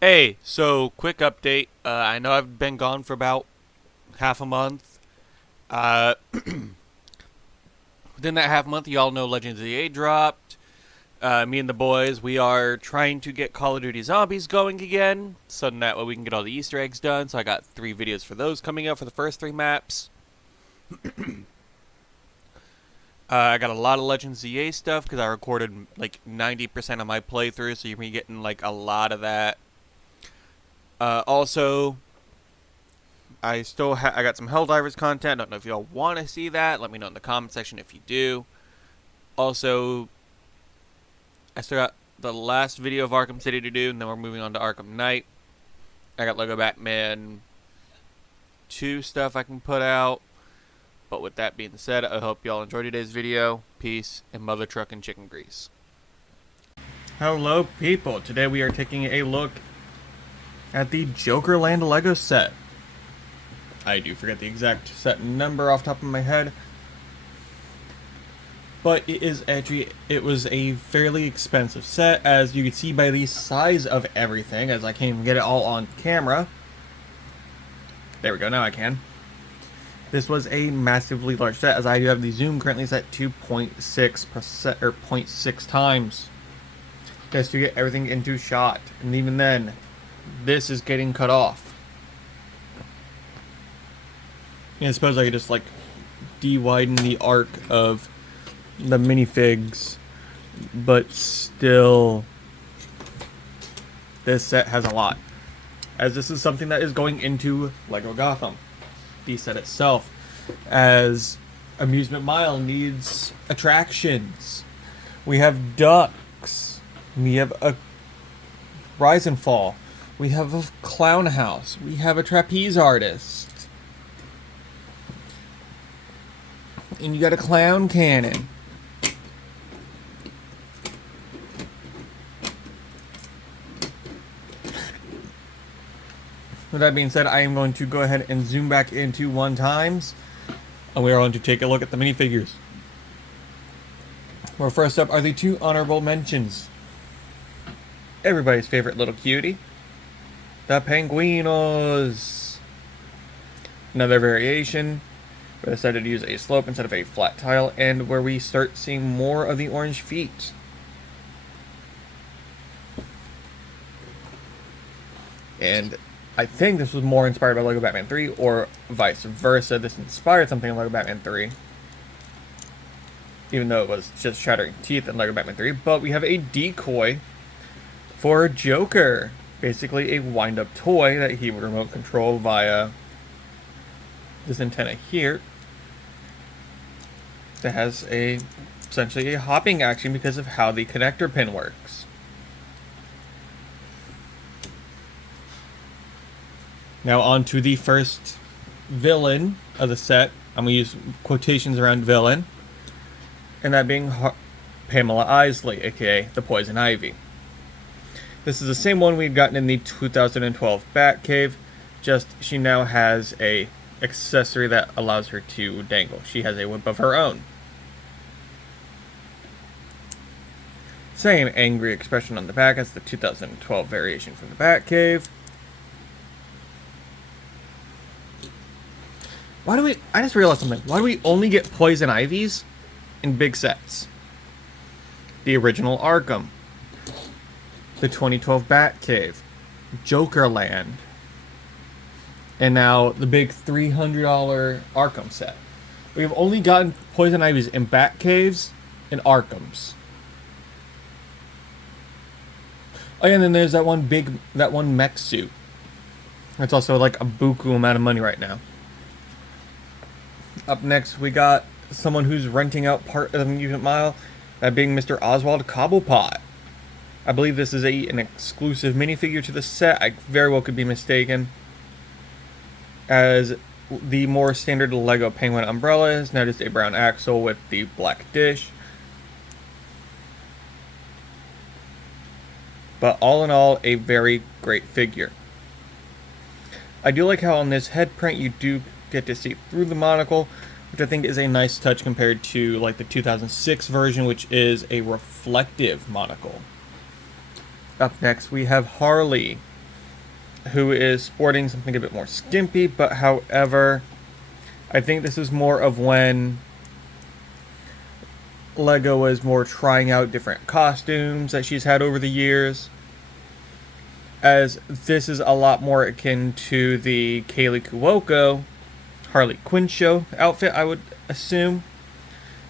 Hey, so quick update. I know I've been gone for about half a month. Uh, Within that half month, you all know Legends of the A dropped. Me and the boys, we are trying to get Call of Duty Zombies going again, so that way we can get all the Easter eggs done. So I got 3 videos for those coming out for the first 3 maps. I got a lot of Legends of the A stuff because I recorded like 90% of my playthrough, so you're gonna be getting like a lot of that. Also, I got some Helldivers content. I don't know if y'all want to see that. Let me know in the comment section if you do. Also, I still got the last video of Arkham City to do, and then we're moving on to Arkham Knight. I got Lego Batman 2 stuff I can put out. But with that being said, I hope y'all enjoyed today's video. Peace, and mother truck and chicken grease. Hello, people. Today we are taking a look at the Jokerland Lego set. I do forget the exact set number off the top of my head, but it was a fairly expensive set, as you can see by the size of everything, as I can't even get it all on camera. There we go, now I can. This was a massively large set, as I do have the zoom currently set to 0.6% or 0.6 times, just to get everything into shot, and even then, this is getting cut off. I suppose I could just like de-widen the arc of the minifigs, but still, this set has a lot, as this is something that is going into Lego Gotham, the set itself, as Amusement Mile needs attractions. We have ducks, we have a rise and fall, we have a clown house, we have a trapeze artist, and you got a clown cannon. With that being said, I am going to go ahead and zoom back into 1x, and we are going to take a look at the minifigures. Well, first up are the 2 honorable mentions. Everybody's favorite little cutie, the Penguinos. Another variation, we decided to use a slope instead of a flat tile, and where we start seeing more of the orange feet. And I think this was more inspired by Lego Batman 3, or vice versa. This inspired something in Lego Batman 3, even though it was just shattering teeth in Lego Batman 3. But we have a decoy for Joker, basically a wind-up toy that he would remote control via this antenna here, that has essentially a hopping action because of how the connector pin works. Now on to the first villain of the set. I'm going to use quotations around villain, and that being Pamela Isley, aka the Poison Ivy. This is the same one we'd gotten in the 2012 Batcave, just she now has a accessory that allows her to dangle. She has a whip of her own. Same angry expression on the back as the 2012 variation from the Batcave. I just realized something. Why do we only get Poison Ivies in big sets? The original Arkham, the 2012 Batcave, Jokerland, and now the big $300 Arkham set. We've only gotten Poison Ivies in Batcaves and Arkhams. Oh yeah, and then there's that one mech suit. It's also like a buku amount of money right now. Up next, we got someone who's renting out part of the Amusement Mile, that being Mr. Oswald Cobblepot. I believe this is an exclusive minifigure to the set. I very well could be mistaken, as the more standard Lego Penguin umbrella is now just a brown axle with the black dish. But all in all, a very great figure. I do like how on this head print you do get to see through the monocle, which I think is a nice touch compared to like the 2006 version, which is a reflective monocle. Up next we have Harley, who is sporting something a bit more skimpy, but however, I think this is more of when Lego was more trying out different costumes that she's had over the years, as this is a lot more akin to the Kaylee Cuoco Harley Quinn show outfit, I would assume,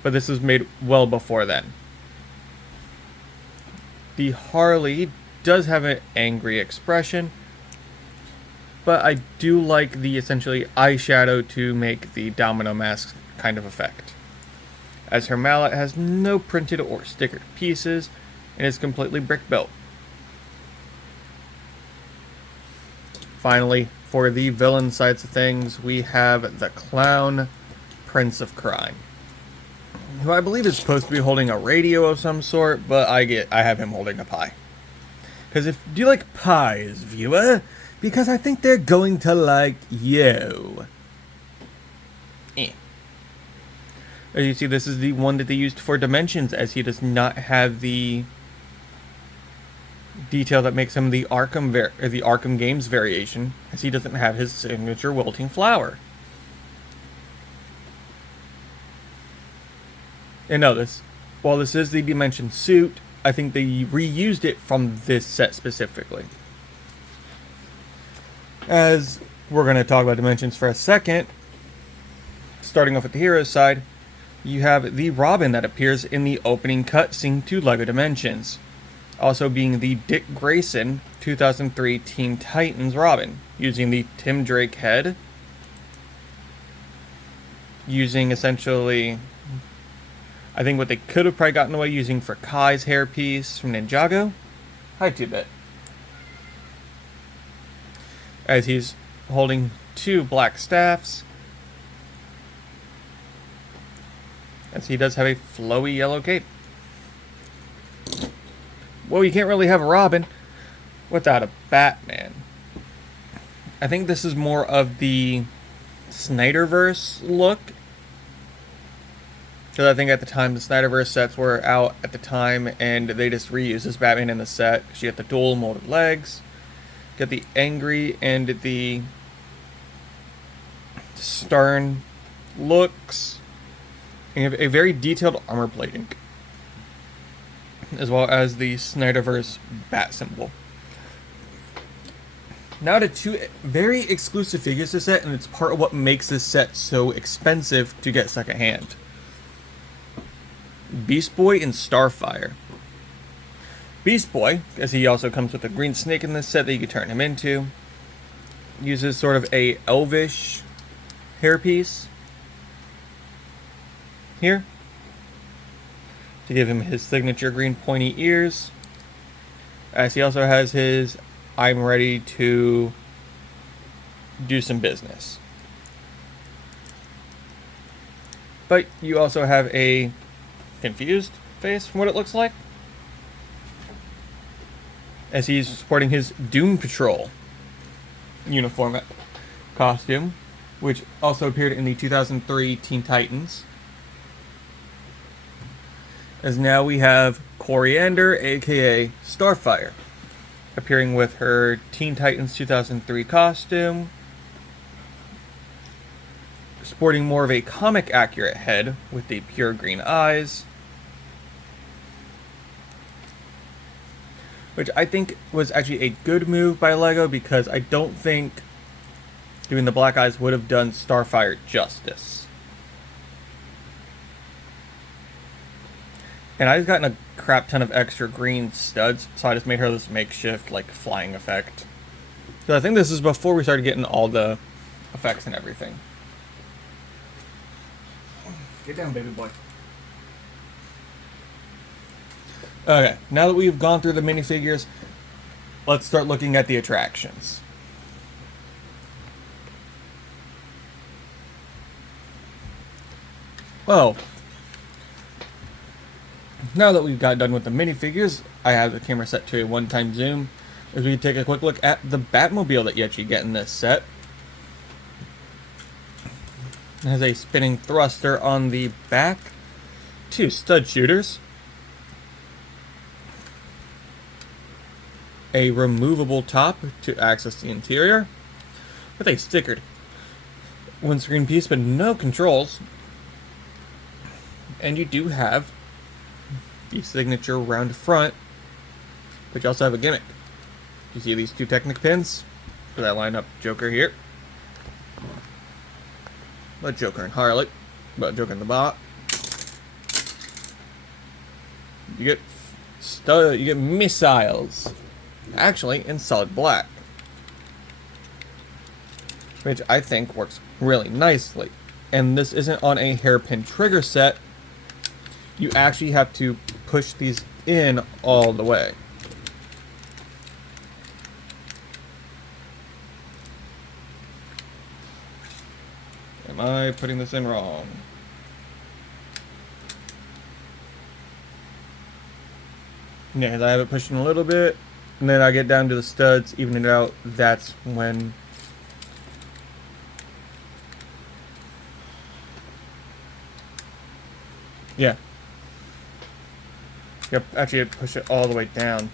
but this was made well before then. The Harley does have an angry expression, but I do like the essentially eyeshadow to make the domino mask kind of effect, as her mallet has no printed or stickered pieces and is completely brick built. Finally, for the villain sides of things, we have the Clown Prince of Crime, who I believe is supposed to be holding a radio of some sort, but I have him holding a pie. Because do you like pies, viewer? Because I think they're going to like you. As you see, this is the one that they used for Dimensions, as he does not have the detail that makes him the Arkham Games variation, as he doesn't have his signature wilting flower. And no, while this is the Dimension suit, I think they reused it from this set specifically. As we're going to talk about Dimensions for a second, starting off with the hero's side, you have the Robin that appears in the opening cutscene to LEGO Dimensions, also being the Dick Grayson 2003 Teen Titans Robin, using the Tim Drake head, using essentially, I think what they could have probably gotten away using for Kai's hairpiece from Ninjago. Hi, 2-Bit. As he's holding two black staffs, as he does have a flowy yellow cape. Well, you can't really have a Robin without a Batman. I think this is more of the Snyderverse look, because I think at the time the Snyderverse sets were out at the time, and they just reused this Batman in the set. You get the dual molded legs, get the angry and the stern looks, and you have a very detailed armor plating, as well as the Snyderverse bat symbol. Now to two very exclusive figures to set, and it's part of what makes this set so expensive to get secondhand. Beast Boy and Starfire. Beast Boy, as he also comes with a green snake in this set that you can turn him into, uses sort of a elvish hairpiece here to give him his signature green pointy ears, as he also has his I'm ready to do some business. But you also have a confused face from what it looks like, as he's sporting his Doom Patrol uniform costume, which also appeared in the 2003 Teen Titans. As now we have Coriander, aka Starfire, appearing with her Teen Titans 2003 costume, sporting more of a comic accurate head with the pure green eyes, which I think was actually a good move by LEGO, because I don't think doing the black eyes would have done Starfire justice. And I just gotten a crap ton of extra green studs, so I just made her this makeshift, like, flying effect. So I think this is before we started getting all the effects and everything. Get down, baby boy. Okay, now that we've gone through the minifigures, let's start looking at the attractions. Well, now that we've got done with the minifigures, I have the camera set to a one-time zoom, as we take a quick look at the Batmobile that you actually get in this set. It has a spinning thruster on the back, two stud shooters, a removable top to access the interior with a stickered windscreen piece, but no controls. And you do have the signature round front, but you also have a gimmick. You see these two Technic pins for that line up Joker here. But Joker and Harley, but Joker and the Bot. You get missiles, actually in solid black, which I think works really nicely. And this isn't on a hairpin trigger set. You actually have to push these in all the way. Am I putting this in wrong? Yeah, I have it pushed in a little bit, and then I get down to the studs, even it out. That's when yeah. Yep, actually I had to push it all the way down.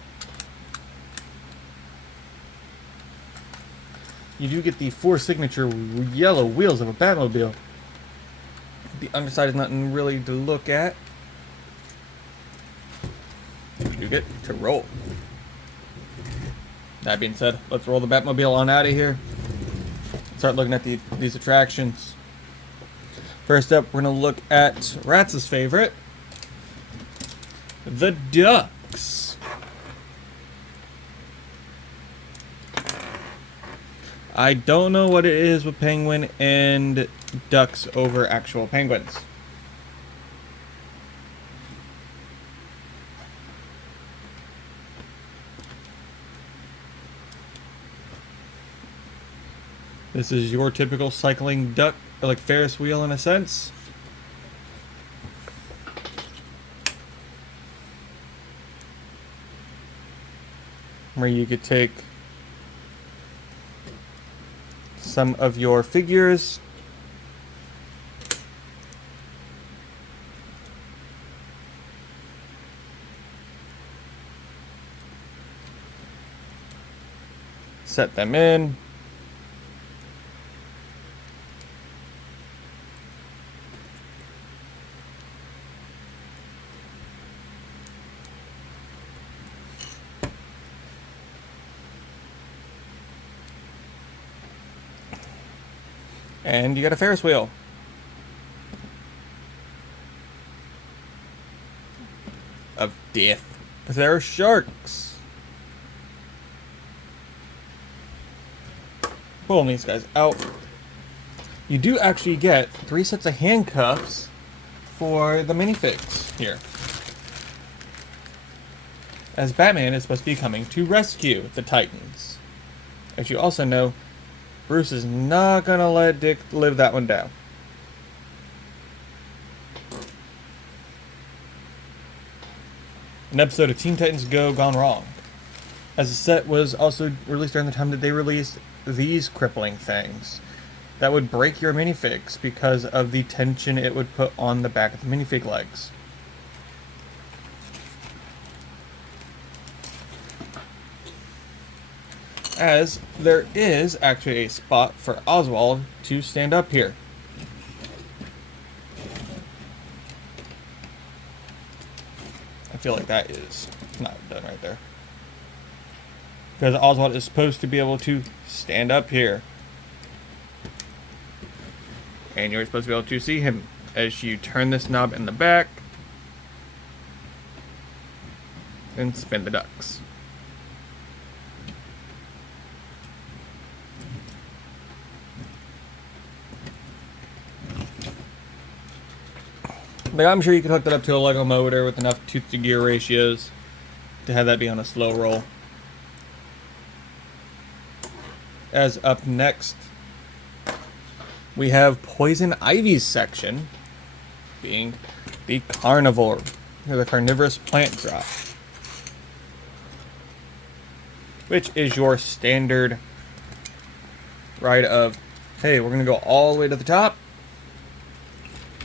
You do get the 4 signature yellow wheels of a Batmobile. The underside is nothing really to look at. You do get to roll. That being said, let's roll the Batmobile on out of here. Start looking at these attractions. First up, we're going to look at Ratz's favorite, the ducks. I don't know what it is with penguin and ducks over actual penguins. This is your typical cycling duck, like Ferris wheel in a sense. Where you could take some of your figures set them in. And you got a Ferris wheel. Of death. There are sharks. Pulling these guys out. You do actually get 3 sets of handcuffs for the minifigs here, as Batman is supposed to be coming to rescue the Titans. As you also know, Bruce is not gonna let Dick live that one down. An episode of Teen Titans Go gone wrong, as the set was also released during the time that they released these crippling things that would break your minifigs because of the tension it would put on the back of the minifig legs. As there is actually a spot for Oswald to stand up here. I feel like that is not done right there, because Oswald is supposed to be able to stand up here, and you're supposed to be able to see him as you turn this knob in the back and spin the ducks. Like, I'm sure you could hook that up to a Lego motor with enough tooth to gear ratios to have that be on a slow roll. As up next, we have Poison Ivy's section, being the carnivore, or the carnivorous plant drop, which is your standard ride of, hey, we're going to go all the way to the top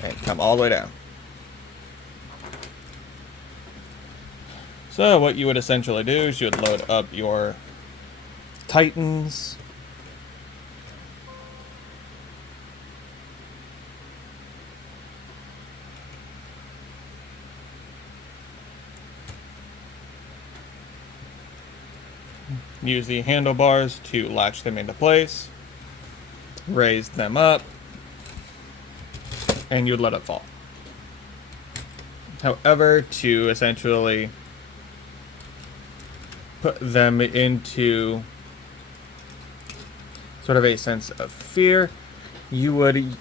and come all the way down. So what you would essentially do is you would load up your Titans. Use the handlebars to latch them into place. Raise them up. And you would let it fall. However, to essentially put them into sort of a sense of fear, you would,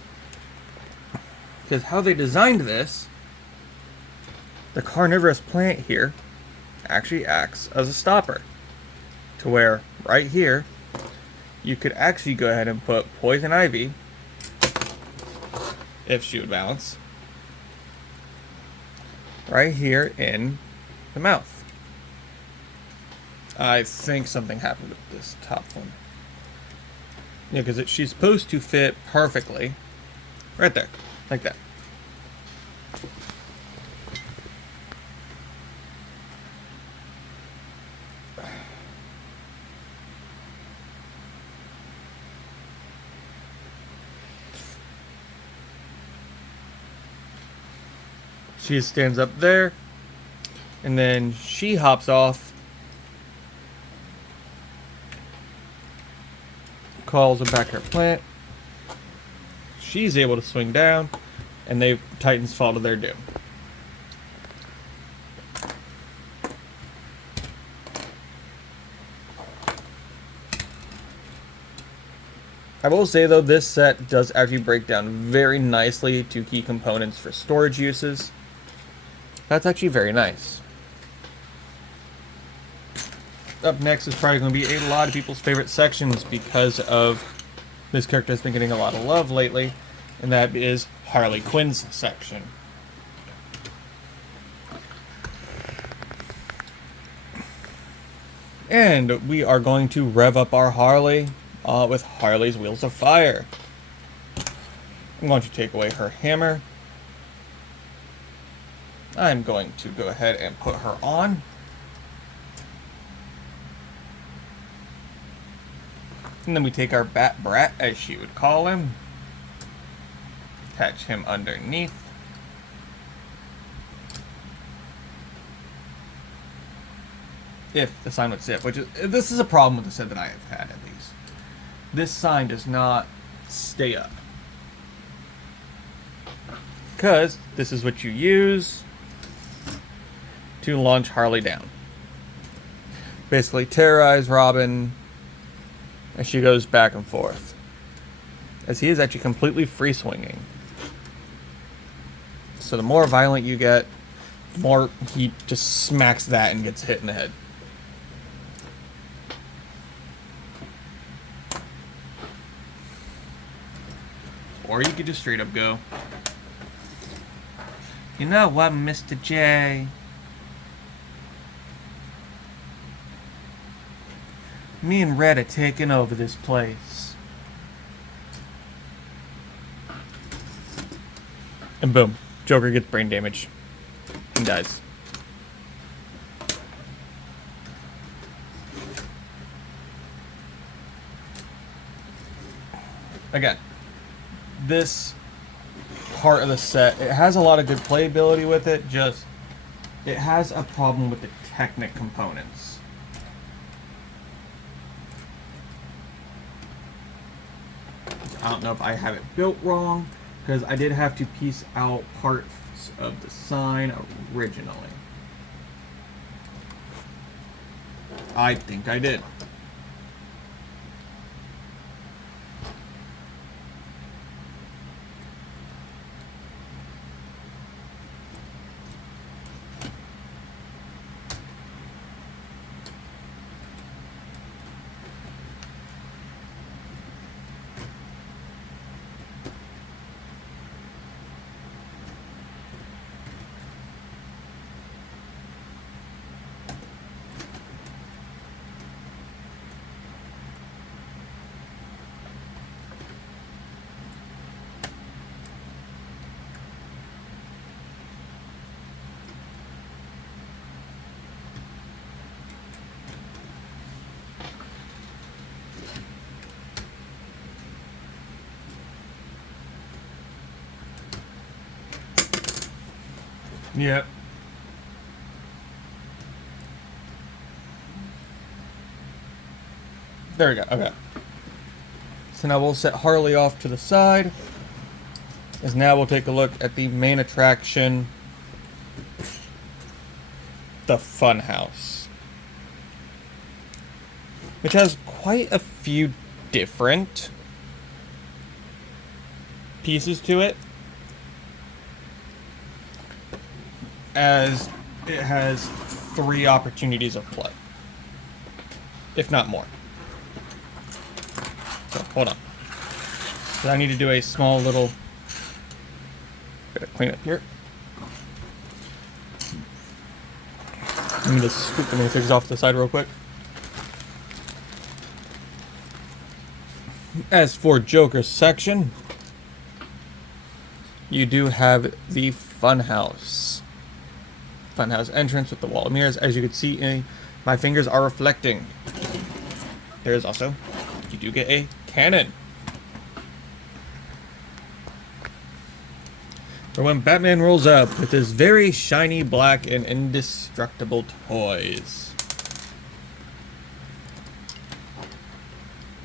because how they designed this, the carnivorous plant here actually acts as a stopper, to where right here you could actually go ahead and put poison ivy, if she would bounce, right here in the mouth. I think something happened with this top one. Yeah, because she's supposed to fit perfectly right there, like that. She stands up there, and then she hops off, calls back her plant. She's able to swing down, and they Titans fall to their doom. I will say though, this set does actually break down very nicely to key components for storage uses. That's actually very nice. Up next is probably going to be a lot of people's favorite sections because of this character has been getting a lot of love lately, and that is Harley Quinn's section. And we are going to rev up our Harley with Harley's Wheels of Fire. I'm going to take away her hammer. I'm going to go ahead and put her on. And then we take our Bat Brat, as she would call him. Attach him underneath. If the sign would sit, which is, this is a problem with the set that I have had at least. This sign does not stay up. Because this is what you use to launch Harley down. Basically terrorize Robin as she goes back and forth. As he is actually completely free swinging. So the more violent you get, the more he just smacks that and gets hit in the head. Or you could just straight up go, you know what, Mr. J? Me and Red are taking over this place. And boom, Joker gets brain damage and dies. Again, this part of the set, it has a lot of good playability with it, just it has a problem with the Technic components. I don't know if I have it built wrong, because I did have to piece out parts of the sign originally. I think I did. Yep. There we go. Okay. So now we'll set Harley off to the side. As now we'll take a look at the main attraction, the Funhouse, which has quite a few different pieces to it, as it has 3 opportunities of play, if not more. So, hold on. So I need to do a small little bit of cleanup here. Let me just scoop the minifigures off to the side real quick. As for Joker's section, you do have the Funhouse. Funhouse entrance with the wall of mirrors. As you can see, my fingers are reflecting. There is also, you do get a cannon. For when Batman rolls up with his very shiny black and indestructible toys.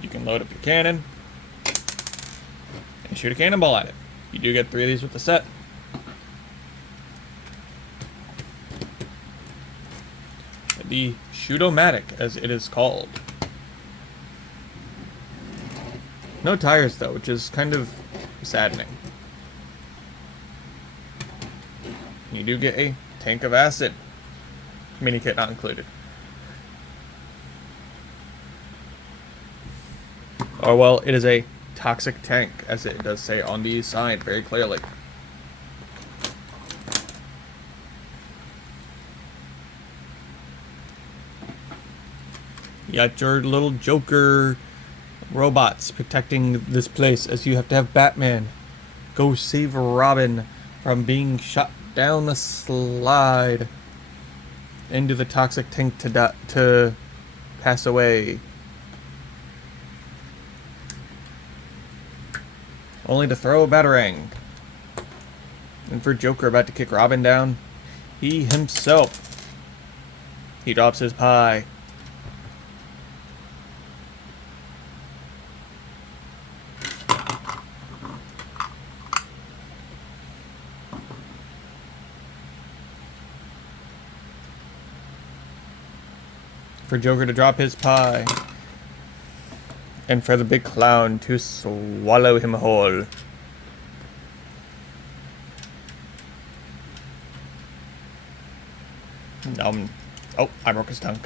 You can load up your cannon and shoot a cannonball at it. You do get 3 of these with the set. The Shoot-O-Matic, as it is called. No tires though, which is kind of saddening. You do get a tank of acid. Mini kit not included. Or well, it is a toxic tank, as it does say on the side very clearly. You got your little Joker robots protecting this place, as you have to have Batman go save Robin from being shot down the slide into the toxic tank to pass away. Only to throw a batarang. And for Joker about to kick Robin down, he himself, he drops his pie. For Joker to drop his pie. And for the big clown to swallow him whole. Oh, I broke his tongue.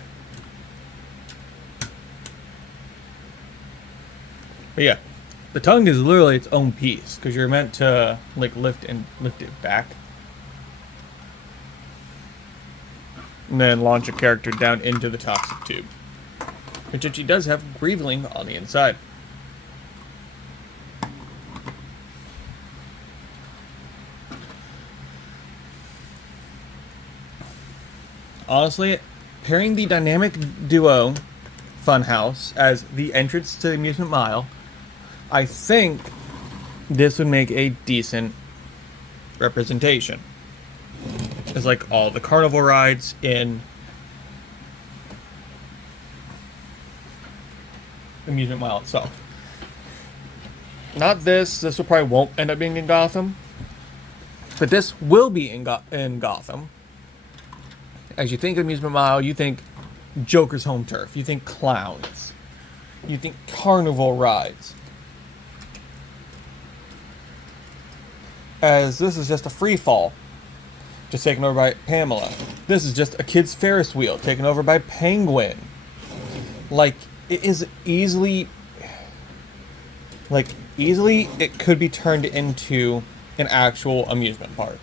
But yeah, the tongue is literally its own piece, because you're meant to like lift it back. And then launch a character down into the toxic tube. Which she does have Grieveling on the inside. Honestly, pairing the dynamic duo Funhouse as the entrance to the amusement mile, I think this would make a decent representation. It's like all the carnival rides in amusement mile itself. Not this. This will probably won't end up being in Gotham. But this will be in Gotham. As you think amusement mile, you think Joker's home turf. You think clowns. You think carnival rides. As this is just a free fall. Just taken over by Pamela. This is just a kid's Ferris wheel taken over by Penguin. Like, it is easily it could be turned into an actual amusement park.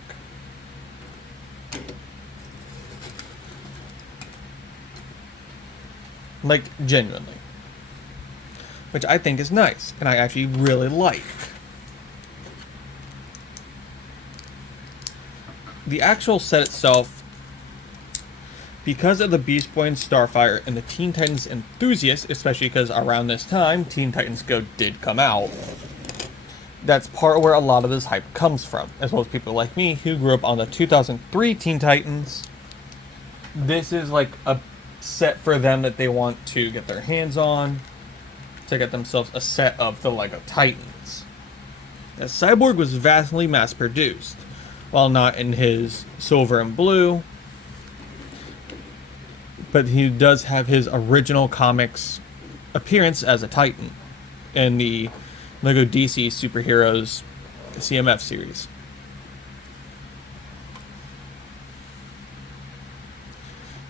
Like, genuinely. Which I think is nice, and I actually really like. The actual set itself, because of the Beast Boy and Starfire and the Teen Titans enthusiasts, especially because around this time Teen Titans Go did come out, that's part of where a lot of this hype comes from, as well as people like me who grew up on the 2003 Teen Titans. This is like a set for them that they want to get their hands on, to get themselves a set of the Lego Titans. Now, Cyborg was vastly mass-produced, while not in his silver and blue, but he does have his original comics appearance as a Titan in the Lego DC Superheroes CMF series.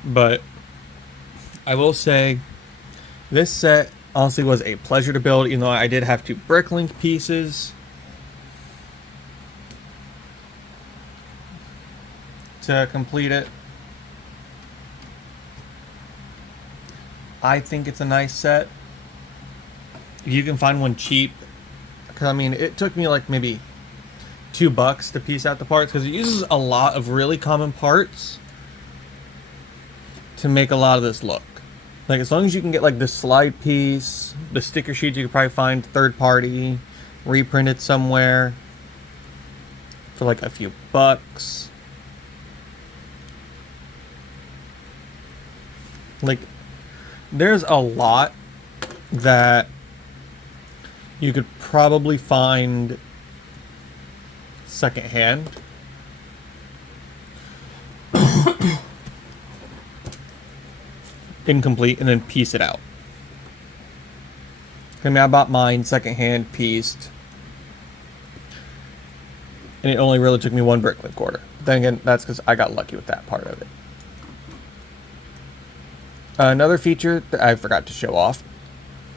But I will say, this set honestly was a pleasure to build, even though I did have 2 bricklink pieces to complete it. I think it's a nice set. If you can find one cheap, because I mean, it took me like maybe $2 to piece out the parts, because it uses a lot of really common parts to make a lot of this look. Like, as long as you can get like the slide piece, the sticker sheets, you could probably find third party, reprinted somewhere for like a few bucks. Like, there's a lot that you could probably find secondhand. Incomplete, and then piece it out. I mean, I bought mine secondhand pieced, and it only really took me 1 bricklink order. But then again, that's because I got lucky with that part of it. Another feature that I forgot to show off: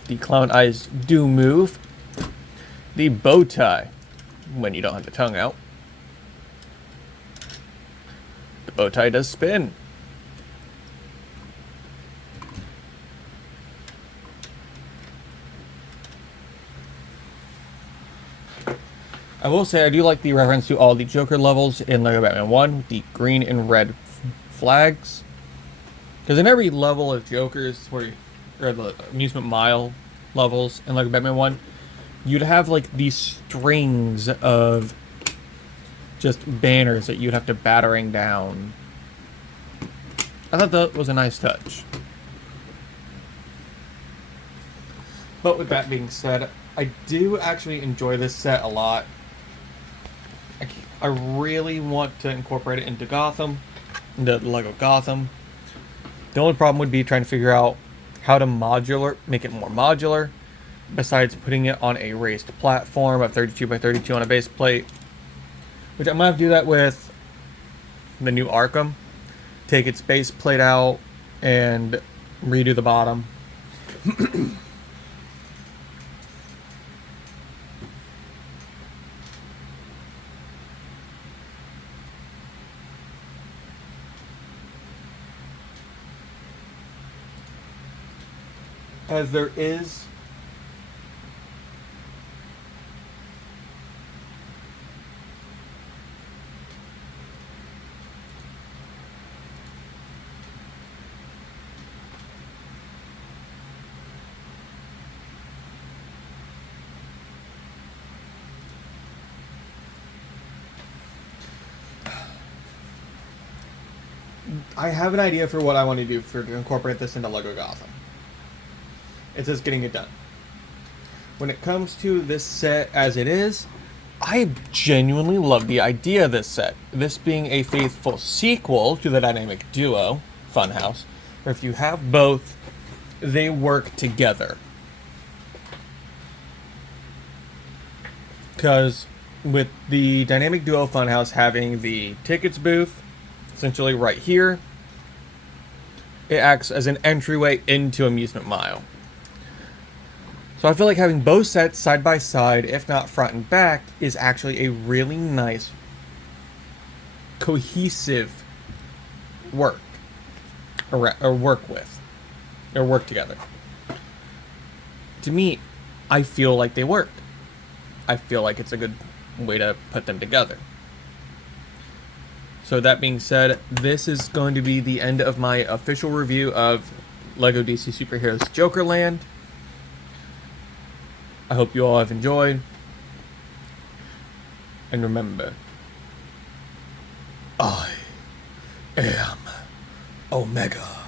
the clown eyes do move. The bow tie, when you don't have the tongue out, the bow tie does spin. I will say I do like the reference to all the Joker levels in Lego Batman 1, the green and red flags. Because in every level of Jokers, or the amusement mile levels in Lego Batman 1, you'd have like these strings of just banners that you'd have to battering down. I thought that was a nice touch. But with that being said, I do actually enjoy this set a lot. I really want to incorporate it into Gotham, into Lego Gotham. The only problem would be trying to figure out how to make it more modular, besides putting it on a raised platform of 32 by 32 on a base plate, which I might have to do that with the new Arkham. Take its base plate out and redo the bottom. As there is I have an idea for what I want to do to incorporate this into Lego Gotham. It's just getting it done. When it comes to this set as it is, I genuinely love the idea of this set. This being a faithful sequel to the dynamic duo, Funhouse, where if you have both, they work together. Because with the dynamic duo Funhouse having the tickets booth, essentially right here, it acts as an entryway into Amusement Mile. So I feel like having both sets side by side, if not front and back, is actually a really nice, cohesive work, or work together. To me, I feel like they work. I feel like it's a good way to put them together. So that being said, this is going to be the end of my official review of LEGO DC Superheroes Jokerland. I hope you all have enjoyed. And remember, I am Omega.